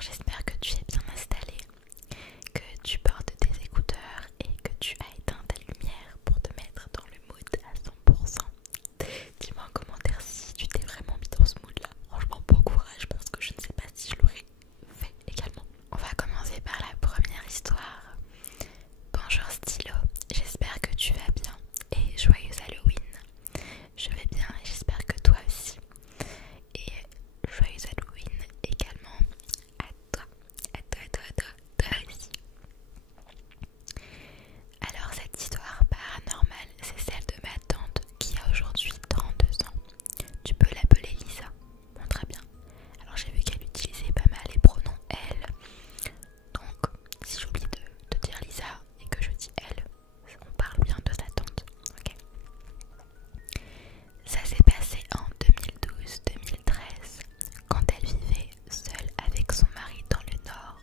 Alors j'espère que tu es bien installé, que tu portes tes écouteurs et que tu as éteint ta lumière pour te mettre dans le mood à 100%. Dis-moi en commentaire si tu t'es vraiment mis dans ce mood là. Franchement bon courage parce que je ne sais pas si je l'aurais fait également. On va commencer par la première histoire. Bonjour Stylo, j'espère que tu vas bien et joyeux Halloween. Je vais bien et j'espère que toi aussi. Et joyeux Halloween également à toi, toi aussi. Alors cette histoire paranormale, c'est celle de ma tante qui a aujourd'hui 32 ans. Tu peux l'appeler Lisa. Bon, très bien. Alors j'ai vu qu'elle utilisait pas mal les pronoms elle. Donc si j'oublie de dire Lisa et que je dis elle, on parle bien de ta tante. Ok. Ça s'est passé en 2012-2013 quand elle vivait seule avec son mari dans le nord.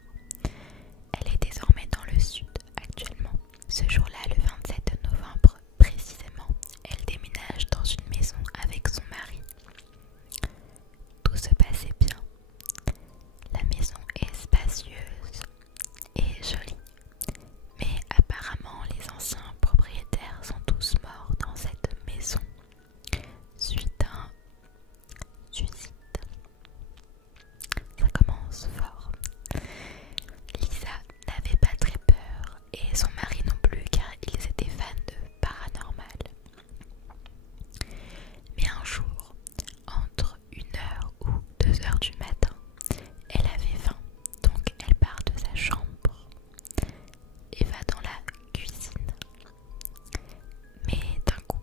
Elle est désormais dans le sud actuellement. Ce jour-là, le 27 novembre précisément, elle déménage dans une maison avec son mari. Tout se passait bien. La maison est spacieuse et jolie. Mais apparemment, les anciens propriétaires sont tous morts dans cette maison suite à un suicide. Ça commence fort. Lisa n'avait pas très peur et son mari non plus car ils étaient fans de paranormal. Mais un jour, entre 1h ou 2h du matin, elle avait faim, donc elle part de sa chambre et va dans la cuisine. Mais d'un coup,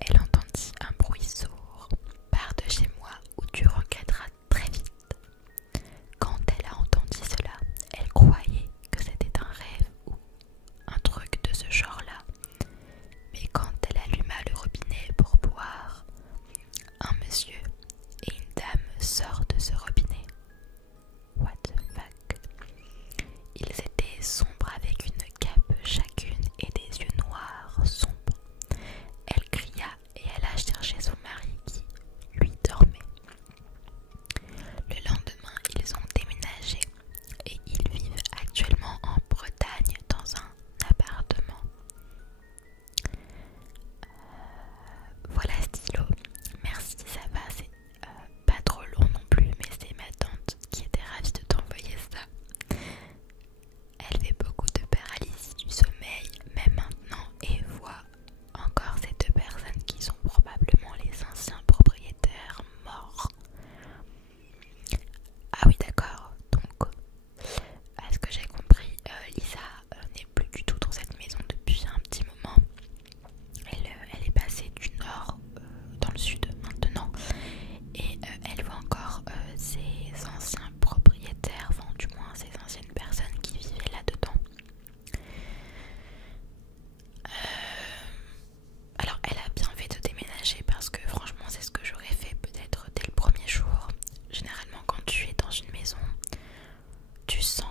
elle entendit un bruit sourd. Pars de chez moi ou tu regretteras très vite. Quand elle a entendu cela, elle croyait que c'était un rêve ou un truc de ce genre-là. Mais quand elle alluma le robinet pour boire, un monsieur et une dame sortent de ce robinet. What the fuck? Ils étaient sombres avec une cape chacune et des yeux noirs sombres. Elle cria et elle a cherché son mari qui, lui, dormait. Le lendemain, ils ont déménagé et ils vivent actuellement en Bretagne dans un appartement. Voilà Stylo, merci, ça va, c'est pas trop long non plus, mais c'est ma tante qui était ravie de t'envoyer ça. Elle fait beaucoup de paralysie du sommeil, même maintenant, et voit encore ces deux personnes qui sont probablement les anciens propriétaires morts. Ah oui d'accord, donc à ce que j'ai compris, Lisa n'est plus du tout dans cette maison depuis un petit moment. Elle est passée du nord dans le sud maintenant et elle voit encore ses anciens propriétaires, enfin du moins ses anciennes personnes qui vivaient là-dedans. Alors elle a bien fait de déménager parce que franchement c'est ce que j'aurais fait peut-être dès le premier jour. Généralement quand tu es dans une maison, tu sens